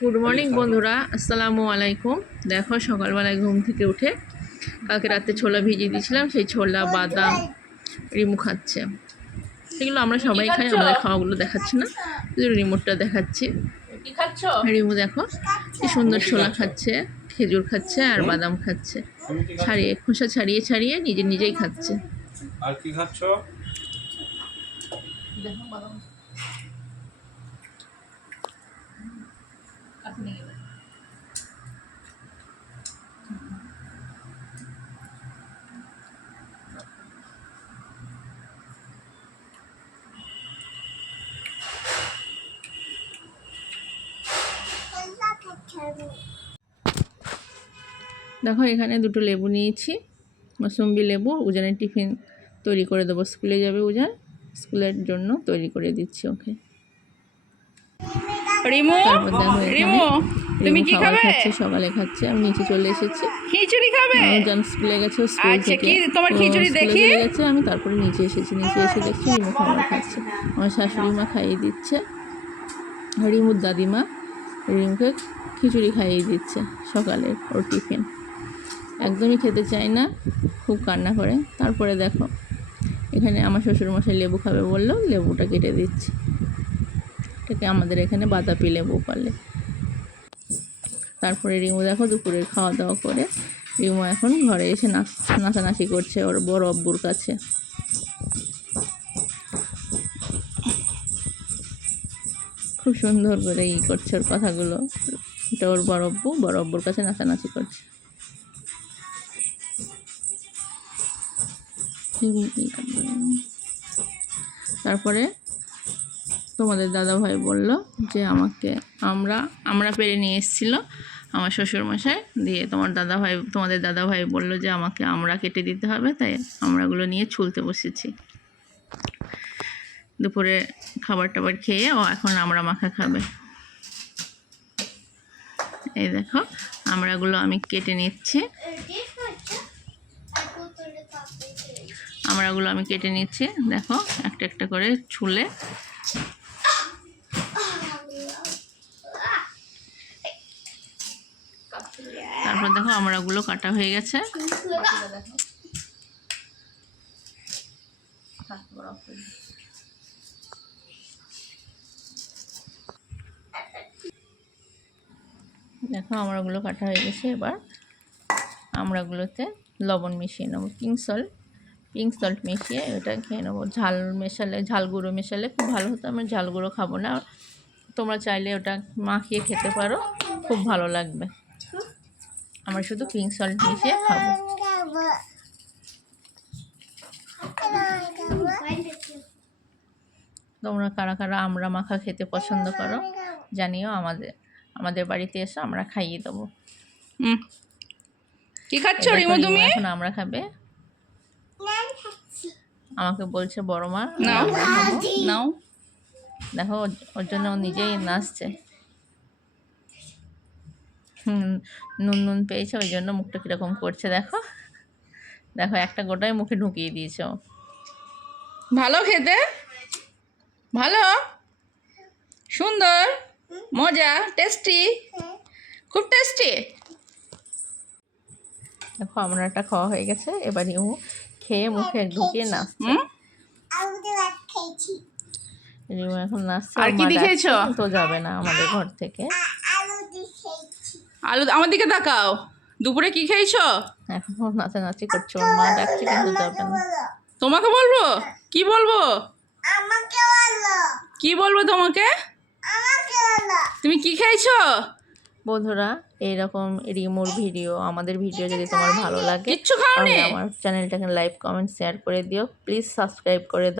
Good morning বন্ধুরা, আসসালামু আলাইকুম। দেখো সকালবেলায় ঘুম থেকে উঠে কালকে রাতে ছোলা ভিজিয়ে দিয়েছিলাম, সেই ছোলা বাদাম রিমু খাচ্ছে। সেগুলো আমরা সবাই খাই, আমাদের খাওয়াগুলো দেখাচ্ছি না, শুধু রিমুটটা দেখাচ্ছি। রিমু দেখো কি সুন্দর ছোলা খাচ্ছে, খেজুর খাচ্ছে আর বাদাম খাচ্ছে, ছাড়িয়ে খোসা ছাড়িয়ে ছাড়িয়ে নিজেই খাচ্ছে। আর কি খাচ্ছ? দেখো বাদাম দেখো এখানে দুটো লেবু নিয়েছি, মৌসুম্বি লেবু। উজানের টিফিন তৈরি করে দেবো, স্কুলে যাবে উজান, স্কুলের জন্য তৈরি করে দিচ্ছি ওকে। রিমু, রিমু তুমি কি খাবে? খাচ্ছে, সকালে খাচ্ছে, আমি নিচে চলে এসেছি। খিচুড়ি খাবে? উজান স্কুলে গেছে, স্কুল আচ্ছা, থেকে কি তোমার খিচুড়ি দেখি গেছে, আমি তারপরে নিচে এসেছি। নিচে এসে দেখছি রিমু খাবার খাচ্ছে, আমার শাশুড়ি মা খাইয়ে দিচ্ছে। রিমুর দাদিমা রিমুকে খিচুড়ি খাইয়ে দিচ্ছে সকালের ওর টিফিন। একদমই খেতে চায় না, খুব কান্না করে। তারপরে দেখো এখানে আমার শ্বশুরমশাই লেবু খাবে বললো, লেবুটা কেটে দিচ্ছি। এটাকে আমাদের এখানে বাতাপি লেবু বলে। তারপরে রিমু দেখো দুপুরের খাওয়া দাওয়া করে রিমু এখন ঘরে এসে নাচানাচি করছে ওর বড় আব্বুর কাছে। খুব সুন্দর করে করছে ওর কথাগুলো। এটা ওর বড় আব্বুর কাছে নাচানাচি করছে। তারপরে তোমাদের দাদাভাই বলল যে আমাকে আমরা পেরে নিয়ে এসেছিল আমার শ্বশুরমশাই, দিয়ে তোমাদের দাদাভাই বলল যে আমাকে আমরা কেটে দিতে হবে, তাই আমরাগুলো নিয়ে ছুলতে বসেছি। দুপুরে খাবার টাবার খেয়ে ও এখন আমরা মাখা খাবে। এই দেখো আমরাগুলো আমি কেটে নিচ্ছি, দেখো একটা একটা করে ছুলে। তারপর দেখো আমরাগুলো কাটা হয়ে গেছে। দেখো আমরাগুলো কাটা হয়ে গেছে। এবার আমরাগুলোতে লবণ মিশিয়ে নেবো, পিঙ্ক সল্ট মিশিয়ে এটা খেয়ে নেবো। ঝাল গুঁড়ো মেশালে খুব ভালো হতো, আমি ঝাল গুঁড়ো খাবো না, তোমরা চাইলে ওটা মাখিয়ে খেতে পারো, খুব ভালো লাগবে। আমরা শুধু পিঙ্ক সল্ট মিশিয়ে খাবো। তোমরা কারা কারা আমরা মাখা খেতে পছন্দ করো জানিও, আমাদের বাড়িতে এসো, আমরা খাইয়ে দেবো। কি খাচ্ছ রিমু তুমি? এখন আমরা খাবে, আমাকে বলছে বড় মা নাও। দেখো ওর জন্য ও নিজেই নাচছে। নুন পেয়েছে, ওই জন্য মুখটা কীরকম করছে। দেখো দেখো একটা গোটাই মুখে ঢুকিয়ে দিয়েছে ও। ভালো খেতে, ভালো, সুন্দর, মজা, টেস্টি, খুব টেস্টি। দেখো আমরাটা খাওয়া হয়ে গেছে, এবার রিমু খেয়ে মুখে ঢুকিয়ে নাচছে। রিমু এখন নাচছে। আর কি দেখেছো? তো যাবে না আমাদের ঘর থেকে। আলু, আমার দিকে তাকাও। দুপুরে কি খেয়েছো? এখন নাচানাচি করছে, ওর মা ডাকছে কিন্তু যাবে না। তোমাকে বলবো? কি বলবো? কি বলবো তোমাকে? তুমি কি খেয়েছো? বন্ধুরা এইরকম রিমুর ভিডিও, আমাদের ভিডিও যদি তোমার ভালো লাগে কিচ্ছু খাওনি? আমার চ্যানেলটাকে লাইক কমেন্ট শেয়ার করে দিও, প্লিজ সাবস্ক্রাইব করে দাও।